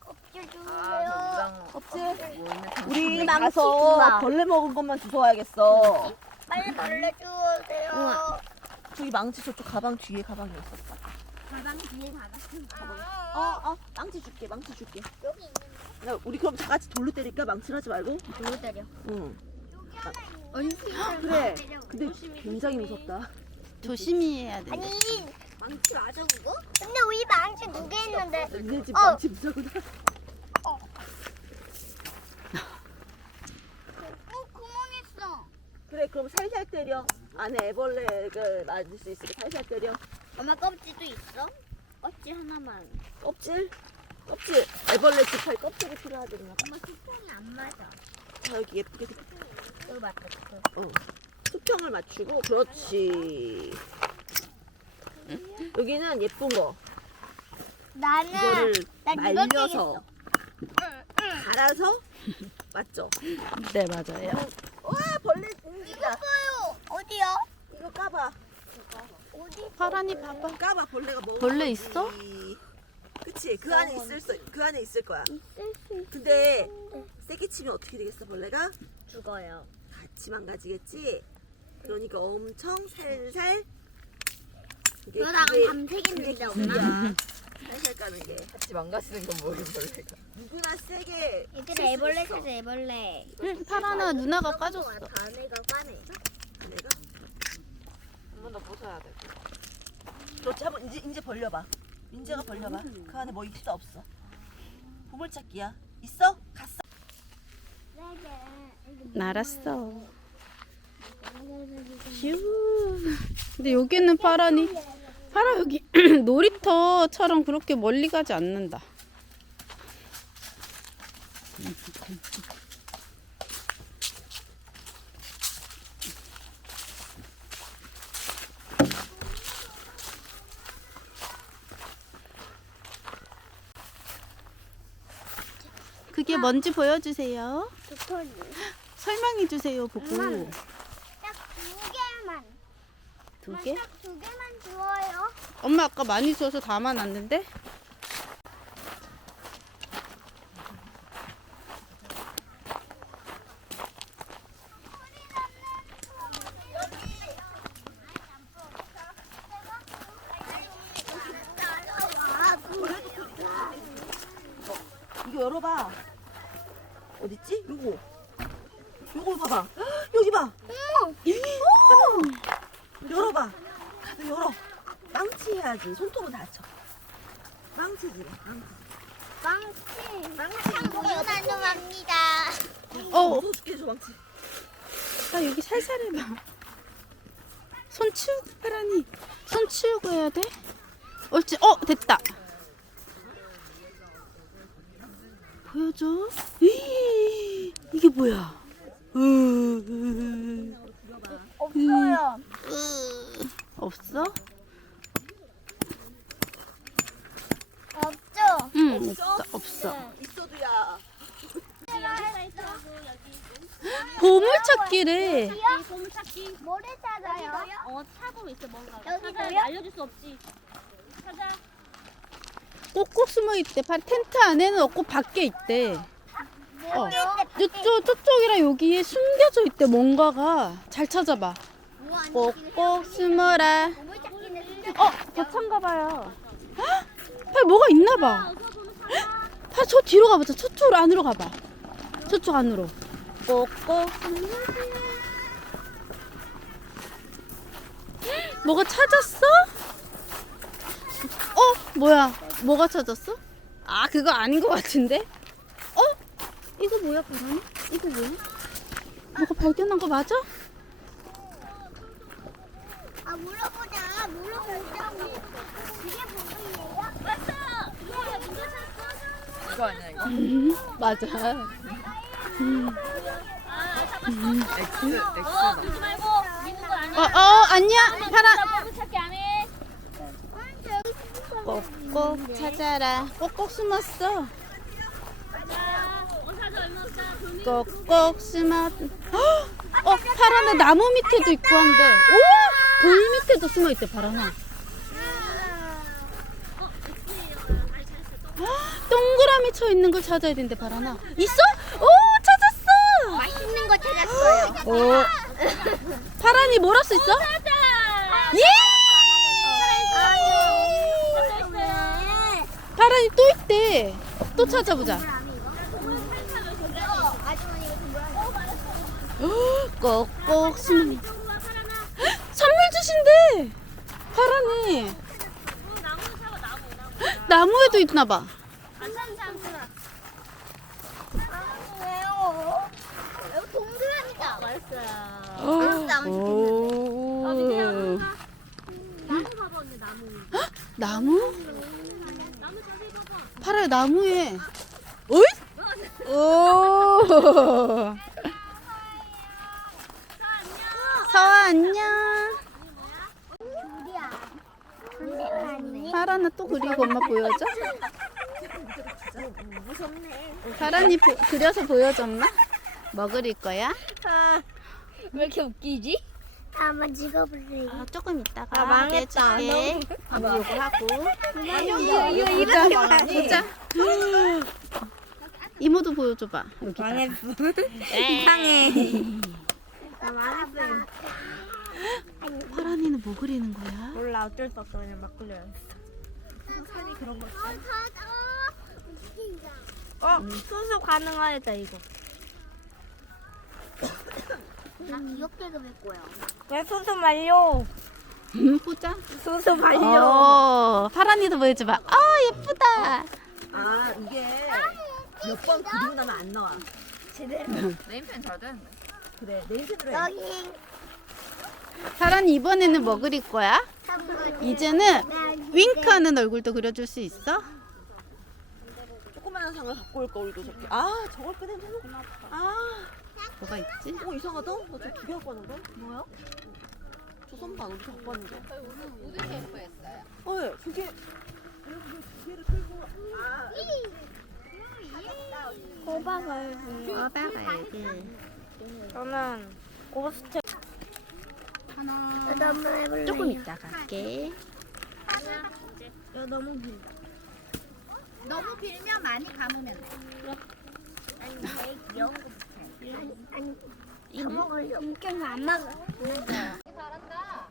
껍질 주세요. 껍질? 껍질. 우리 망치 가서 주마. 벌레 먹은 것만 주워야겠어. 빨리 벌레 주세요. 저기 망치 저쪽 가방 뒤에 가방에 있었다. 가방 뒤에 망치 줄게, 망치 줄게. 여기 있는데. 야, 우리 그럼 다 같이 돌로 때릴까? 망치를 하지 말고? 돌로 때려. 응. 언니 그래. 근데 굉장히 무섭다. 조심히 해야 돼. 아니 망치 맞아 그거? 근데 우리 망치 2개 있는데. 니네 집 망치 무서구나. 구멍 있어. 그래, 그럼 살살 때려. 안에 애벌레가 맞을 수 있으니까 살살 때려. 엄마 껍질도 있어? 껍질 하나만. 껍질? 껍질. 애벌레 집할 껍질이 필요하거든요. 엄마 수평이 안 맞아. 자, 여기 예쁘게 여기 맞다. 수평을 맞추고, 그렇지. 여기는 예쁜 거. 나는 이거를 난 이거 말려서 갈아서 맞죠? 네, 맞아요. 와, 벌레 움직이다. 이거요. 어디요? 이거 까봐. 어디? 파란이 봐봐. 까봐. 벌레가 먹어. 벌레 있어? 그치? 그 안에 그 안에 있을 거야. 근데 세게 치면 어떻게 되겠어? 벌레가 죽어요. 같이 망가지겠지. 그러니까 엄청 살살. 이게 그러다가 그게 밤새겠는데 엄마. 기술이야. 살살 까는 게. 같이 망가지는 건 뭐예요, 벌레가? 누구나 세게. 얘들아 칠 수 애벌레 있어. 찾아 애벌레. 응, 파란아 누나가 까줬어. 다네가 까네. 내가 한 번 더 부숴야 돼. 그렇지. 한번 이제 벌려봐. 민재가 벌려봐. 그 안에 뭐 있어 없어? 보물찾기야. 있어? 갔어. 알았어. 슈. 근데 여기는 파란이. 파라 여기 놀이터처럼 그렇게 멀리 가지 않는다. 그게 뭔지 보여주세요. 두터리. 설명해 주세요, 보고. 딱 2개만. 두 개? 딱 2개만 주어요. 엄마 아까 많이 줘서 담아놨는데? 이거 열어봐. 어딨지? 요걸 봐봐. 헉, 여기 봐. 열어봐. 가서 열어. 망치 해야지. 손톱은 다쳐. 망치지. 망치 공연하러 갑니다. 무서워 죽겠어 망치. 나 여기 살살 해봐. 손 치우고, 파란이. 손 치우고 해야 돼? 옳지. 됐다. 보여줘. 이게 뭐야? 없어요. 없어? 없죠? 응, 없어. 있어도야. 보물찾기래. 보물찾기. 뭐를 찾아요? 차고 있어 뭔가. 여기도요? 알려줄 수 없지. 찾아. 꼭꼭 숨어 있대. 텐트 안에는 없고 밖에 있대. 저쪽이랑 여기에 숨겨져 있대. 뭔가가. 잘 찾아봐. 꼭꼭 숨어라. 보물찾기는 저찬가 봐요. 팔 뭐가 있나 봐. 팔 저 뒤로 가보자. 저쪽으로 안으로 가봐. 저쪽 안으로. 꼭꼭. 뭐가 찾았어? 뭐야? 뭐가 찾았어? 아, 그거 아닌 것 같은데? 이거 뭐야, 바람이? 이거 뭐야? 뭐가 발견한 거 맞아? 물어보자. 이게 보물이에요? 맞아. 이거 아니야, 이거? 맞아. X. 그러지 말고 믿는 거 아니야. 아니야. 파란. 보물찾기 안 해. 꼭꼭 찾아라. 꼭꼭 숨었어. 원사자 얼마 없다. 돈이. 꼭꼭 숨었. 파란아 나무 밑에도 있고 한데. 돌 밑에도 숨어 있대, 파란아. X예요. 아니 잘했어. 동그라미 쳐 있는 걸 찾아야 된대 바라나. 있어? 오 찾았어. 맛있는 거 찾았어요. 오. 파란이 뭘 할 수 있어? 예! 파란이 또 있대. 또 찾아보자. 꼭꼭 숨은. 선물 주신대. 파란이. 나무에도 있나봐. 왜요? 여기 동그라미다. 맛있어요. 오. 나무 봐봐 언니 나무. 나무? 파란이 나무에. 어이? 오. 서아 안녕. 파란아 또 그리고 엄마 보여줘? 파란이 그려서 보여줘 엄마? 뭐 그릴 거야? 왜 이렇게 웃기지? 한번 찍어볼래. 아, 조금 이따가 망했다. 해줄게. 엄마 요거 하고. 이거 보자. 이모도 보여줘봐. 여기다가. 이상해. 나 망했어요. 파란이는 뭐 그리는 거야? 몰라 어쩔 수 없어 그냥 막 그려요. 수습 가능하다 이거. 난 이렇게 그릴 거야. 왜 수습 완료? 보자. 수습 완료. 파란이도 보여줘봐. 아 예쁘다. 아 이게 몇 번 그리고 나면 안 나와. 네임펜 잘 되는데. 그래 네임펜으로 해. 여기 파란이 이번에는 뭐 그릴 거야? 한번 이제는 윙크하는 얼굴도 그려줄 수 있어? 조그마한 상을 갖고 올까 우리도 저렇게. 아 저걸 꺼내면 되는구나. 아, 뭐가 있지? 이상하다. 나 저 두 개 갖고 왔는데. 뭐야? 저 선반 우리 저 갖고 왔는데. 우드 셰프 했어요. 네, 두 개. 두 개를 끌고. 아. 호박을 저는 고스트 하나 한번 해볼래. 조금 이따가 할게. 야 너무 길다. 너무 길면 많이 감으면 돼. 아니 제일 귀여운 거 아니 다 먹으려. 인기가 안 먹어. 잘한다.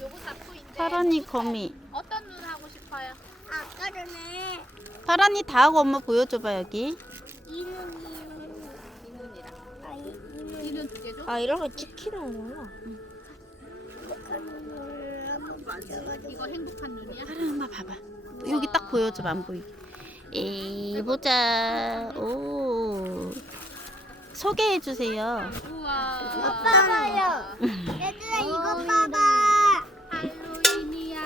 요거 잡고 이제 파란이 거미. 어떤 눈 하고 싶어요? 아까 전에 파란이 다 하고 엄마 보여줘봐 여기. 이눈 두 개 줘? 아 이런 거 찍히는구나. 이거 행복한 눈이야? 파란 엄마 봐봐. 여기 딱 보여줘봐 안 보이게. 에이 보자. 오. 소개해 주세요. 우와. 봐봐요. 얘들아 이거 봐봐. 할로윈이야.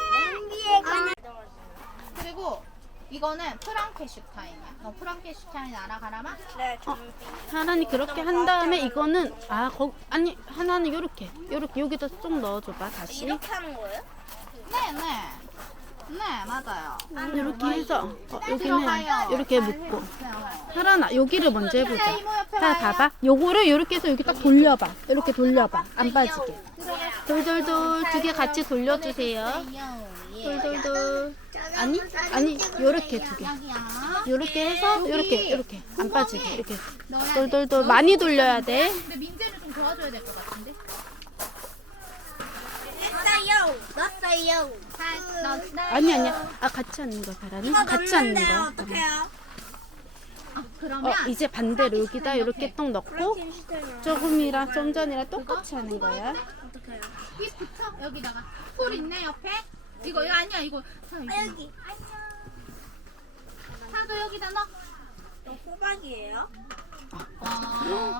냄비에 그리고 이거는 프랑켄슈타인이야. 너 프랑켄슈타인 알아가라마? 네. 파란이 그렇게 한 다음에 이거는 아니 하나는 요렇게 여기다 좀 넣어줘봐 다시. 이렇게 하는 거예요? 네 맞아요. 이렇게 해서 여기는 이렇게 묶고. 파란아 여기를 먼저 해보자. 자 봐봐. 요거를 이렇게 해서 여기 딱 돌려봐. 이렇게 돌려봐. 안 빠지게. 돌돌돌 두 개 같이 돌려주세요. 돌돌돌. 아니 요렇게 두 개. 요렇게 해서 요렇게 안 빠지게 이렇게 돌돌돌 많이 돌려야 돼. 근데 민재는 좀 도와줘야 될 것 같은데? 넣었어요. 아니야. 아 같이 앉는 거야 파란이. 같이 앉는 거야. 어떡해요? 그러면 이제 반대로 여기다 이렇게 딱 넣고 조금이랑 좀 전이랑 똑같이 하는 거야. 이 붙여 여기다가 풀 있네 옆에. 이거 아니야 이거. 여기. 사도 여기다 넣어. 호박이에요?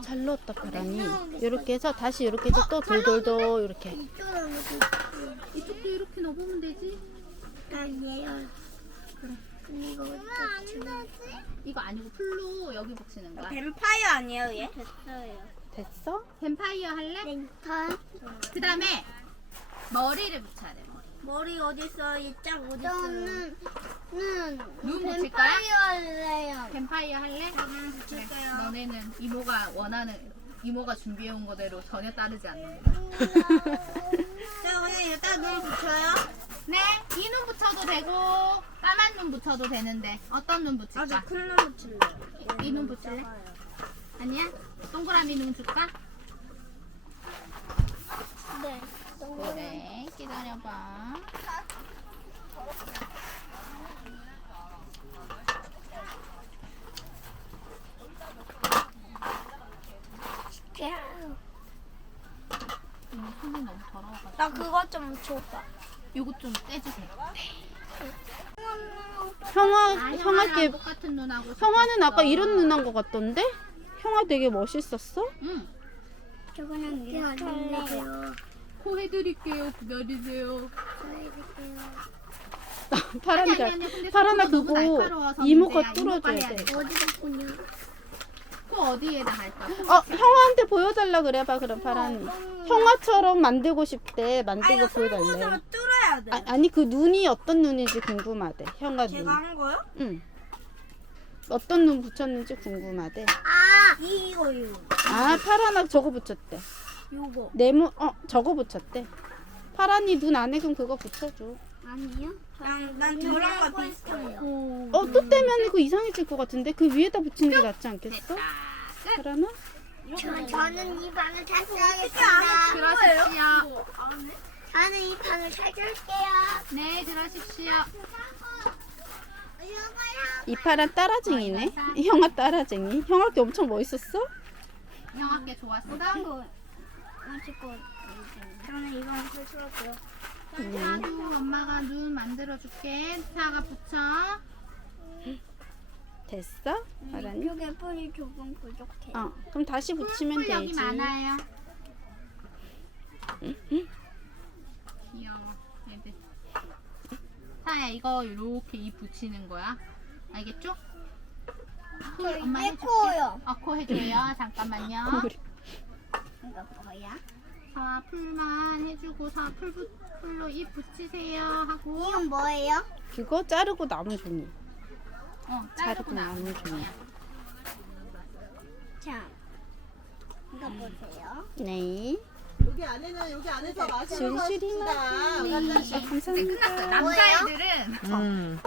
잘 넣었다 파란이. 이렇게 해서 다시 이렇게 해서 또 돌돌돌 이렇게. 이쪽도 이렇게 넣어보면 되지. 아니에요. 그리고 이거 아니고 풀로 여기 붙이는 거야. 뱀파이어 아니에요 얘? 됐어요. 됐어? 뱀파이어 할래? 뱀파이어? 그 다음에 머리를 붙여야 돼. 머리 어디 있어? 얘짝 어디 있어? 저는 눈 붙일 거야? 할래요. 뱀파이어 할래? 그래. 너네는 이모가 준비해온 거대로 전혀 따르지 않는다. 자 그냥 일단 눈 붙여요. 되고 까만 눈 붙여도 되는데 어떤 눈 붙일까? 큰눈 붙일래. 이 눈 붙일래? 아니야? 동그라미 눈 줄까? 네. 그래 기다려봐. 손이 너무 더러워가지고 나 그거 좀 줘봐. 요거 좀 떼주세요. 형아 게 똑같은 눈하고 형아는 아까 이런 눈 한 거 같던데? 형아 되게 멋있었어? 응. 저거는 이렇게 할래요. 코 해드릴게요. 기다리세요. 파란이 아니, 근데 파란아 손톱은 그거 너무 날카로워서 이모가 문제야. 이모가 뚫어줘야 해야 돼. 돼. 어디다 보냐? 코 어디에다 할까? 형아한테 보여달라 그래봐 그럼 파란이. 형아처럼 만들고 싶대. 만들고 보여달래. 뚫어야 돼. 아니 그 눈이 어떤 눈인지 궁금하대. 형아 눈. 제가 한 거요? 응. 어떤 눈 붙였는지 궁금하대. 아, 이거. 아 파란아 저거 붙였대. 요거. 네모 저거 붙였대. 파란이 눈 안에 그럼 그거 붙여줘. 아니요? 난 저런 거 비슷해요. 또 떼면 그거 이상해질 것 같은데 그 위에다 붙이는 게 낫지 않겠어? 파란아? 저는 이 방을 잘 써야겠습니다. 들어주십시오. 저는 이 방을 잘 쓸게요. 네, 들어주십시오. 이 파란 따라쟁이네. 형아 따라쟁이. 형아 게 엄청 멋있었어? 형아께 좋았어. 어떤 거 마실 거. 저는 이건 쓸게요. 아주 엄마가 눈 만들어줄게. 사가 붙여. 됐어? 파란이? 여기 뿌리 조금 부족해. 그럼 다시 붙이면 풀 여기 되지. 많아요. 귀여워. 애들. 사야 이거 이렇게 입 붙이는 거야. 알겠죠? 풀 엄마 이게 해줄게. 코요. 코 해줘요. 잠깐만요. 우리 이거 뭐야? 사 풀만 해주고 사 풀로 입 붙이세요 하고. 이건 뭐예요? 그거 자르고 남은 종이. 자르고 자르고 나. 남은 종이. 자, 이거 보세요. 네. 여기 안에는 여기 안에서 마시는 거 줄줄이 합시다. 감사합니다. 남자애들은 안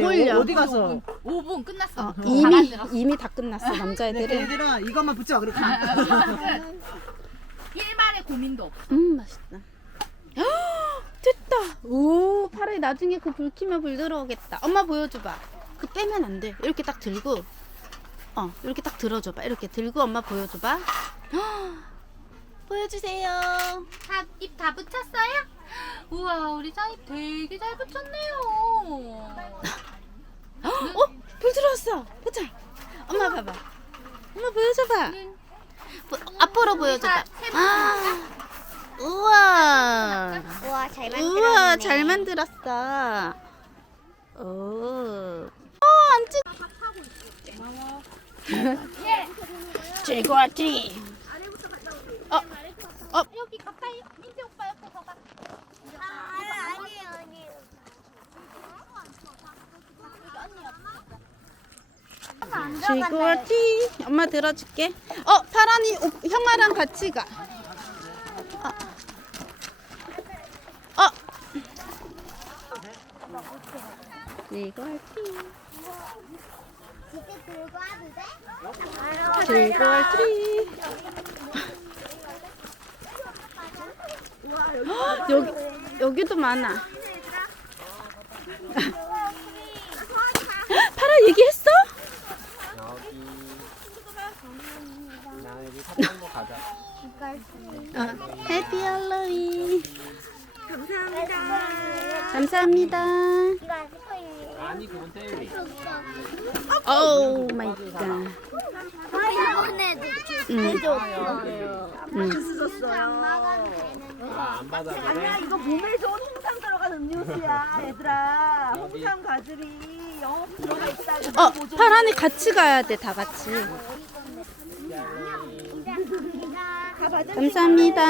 걸려. 어디 가서? 5분 끝났어. 다 이미 만들었어. 다 끝났어 남자애들은. 얘들아 이것만 붙여 그렇게. 1말의 고민도 없어. 맛있다. 됐다. 오, 파란이 나중에 그 불 켜면 불 들어오겠다. 엄마 보여줘봐. 그 빼면 안 돼. 이렇게 딱 들고, 이렇게 딱 들어줘봐. 이렇게 들고 엄마 보여줘봐. 보여주세요. 입 다 붙였어요? 우와, 우리 사입 되게 잘 붙였네요. 불 들어왔어. 보자. 엄마 봐봐. 엄마 보여줘봐. 앞으로 보여줘봐. 우와. 우와, 잘 만들었네. 우와, 잘 만들었어. 오. 안 찍. 최고지. 여기 가까이 민지 오빠 옆에 가봐. 아니에요. 최고지. 엄마 들어줄게. 파란이 형아랑 같이 가. 최고지. 이제 들고 와도 돼? 최고지. 여기도 많아. 파라 얘기했어? 여기 사탕도 가자. 해피 할로윈. 감사합니다. 감사합니다. 이거 안 쓸 거예요. 아니 그건 테일리. 오 마이 갓. 이번에도 안 받아 아니야 그래? 이거 몸에 좋은 홍삼 들어간 음료수야 얘들아. 홍삼 가들이 영업 들어가 있다고. 파란이 같이 가야 돼, 다 같이. 감사합니다.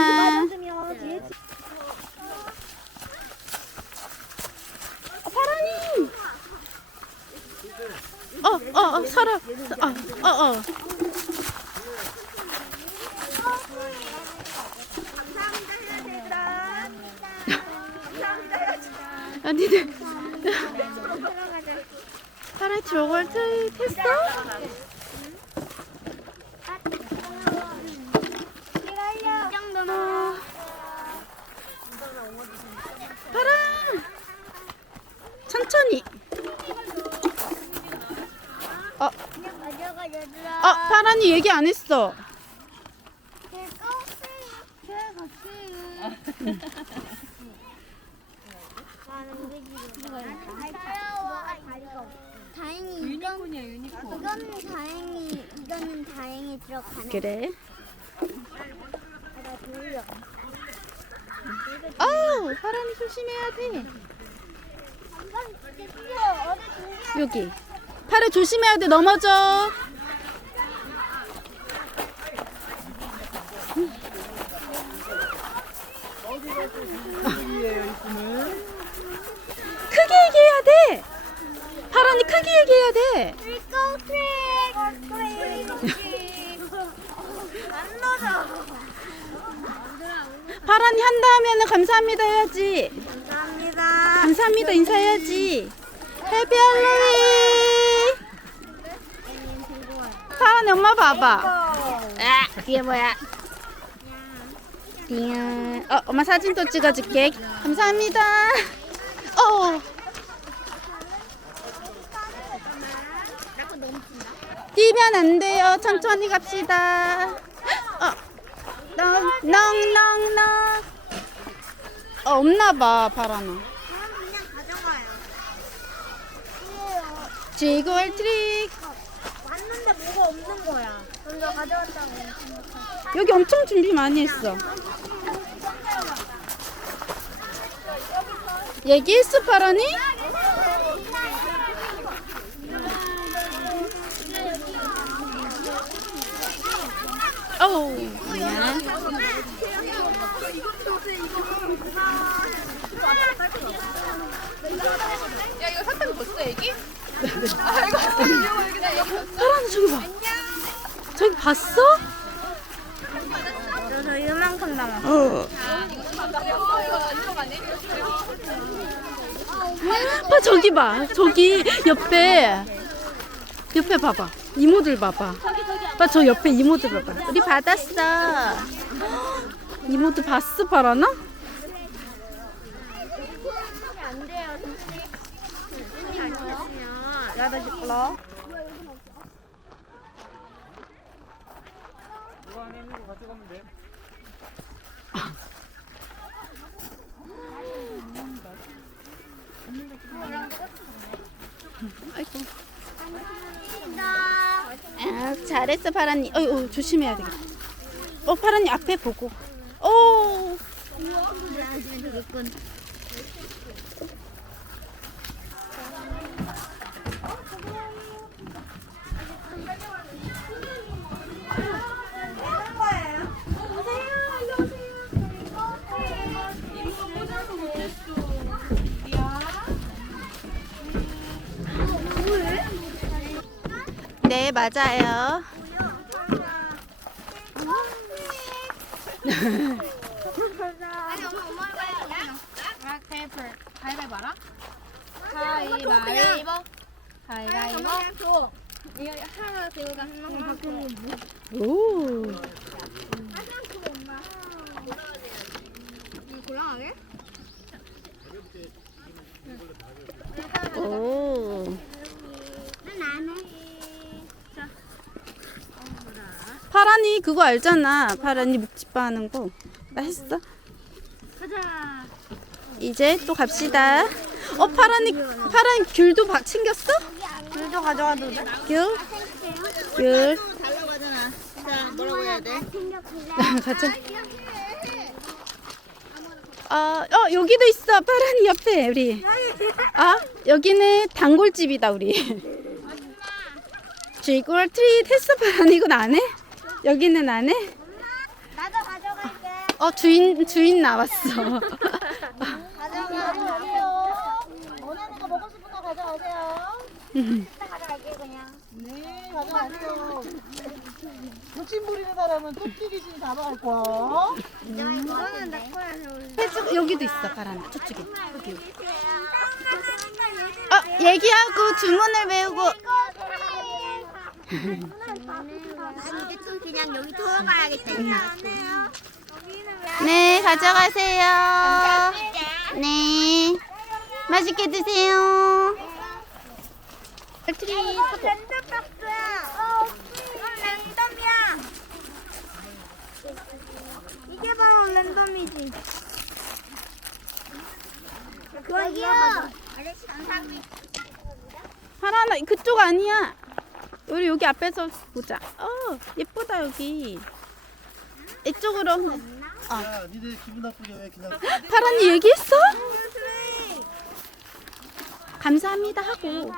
파란이. 서로. 니네 파란 저걸 트윗 했어? 이 정도면 파란 천천히. 가져가 얘들아. 파란이 얘기 안 했어. 다행히 유니콘이야 유니콘. 이거는 다행히 들어가네. 그래? 나 돌려. 파란이 조심해야 돼. 어디 여기. 파란 조심해야 돼. 넘어져. 크게 얘기해야 돼. 파란이 크게 얘기해야 돼. 파란이 한다 하면은 감사합니다 해야지. 감사합니다. 감사합니다 인사해야지. 해피 할로윈. 파란이 엄마 봐봐. 뒤에 뭐야? 띵. 엄마 사진 또 찍어줄게. 감사합니다. 뛰면 안 돼요. 천천히 갑시다. 넉넉넉넉. 없나봐 파란아. 그냥 가져가요. 지골 트릭. 왔는데 뭐가 없는 거야. 먼저 가져왔다고. 여기 엄청 준비 많이 했어. 얘기했어 파란이? 어우 미안. 야 이거 사탕 줬어 애기? 파란이 저기 봐. 저기 봤어? 저 이만큼 남았어. 저기 봐. 저기 옆에 봐봐. 이모들 봐봐. 저 옆에 이모들 봐봐. 우리 받았어. 이모들 봤어 파란아? 안 돼요, 진짜. 안 됐으면. 야나 시끄러. 이거 안에 있는 거 가져가면 돼. 아이고. 잘했어 파란이. 조심해야 되겠다. 파란이 앞에 보고. 네 맞아요. 가위바위보 알아? 가위바위보 가위바위보 이거 하나 들고 가 하나 오. 곤란하게? 오. 안 해. 파란이 그거 알잖아. 파란이 묵집바 하는 거. 나 했어. 가자. 이제 또 갑시다. 파란이 귤도 챙겼어? 물도 가져가도 돼? 귤. 달라고 하잖아. 자, 뭐라고 해야 돼? 가자. 여기도 있어. 파란이 옆에 우리. 여기는 단골집이다 우리. 지골 트릿 했어 파란이. 이건 안 해? 여기는 안 해? 나도 가져갈게. 주인 나왔어. 가져가세요. 원하는 거 먹고 싶은 거 가져가세요. 가져갈게 그냥. 네, 가져가세요. 욕심 부리는 사람은 토끼 귀신이 잡아갈 거야. 이거는 내 거야. 여기도 있어 파란아. 저쪽에. 여기. 얘기하고 주문을 외우고. 이제 또 그냥 여기 돌아가야겠다. 네, 가져가세요. 네. 맛있게 드세요. 트리 사고. 랜덤박스야. 이건 랜덤이야. 이게 바로 랜덤이지. 여기요. 아저씨 감사합니다. 하란아, 그쪽 아니야. 우리 여기 앞에서 보자. 예쁘다 여기. 이쪽으로. 야, 니들 기분 나쁘게 왜 그냥 파란이 얘기했어? 감사합니다 하고.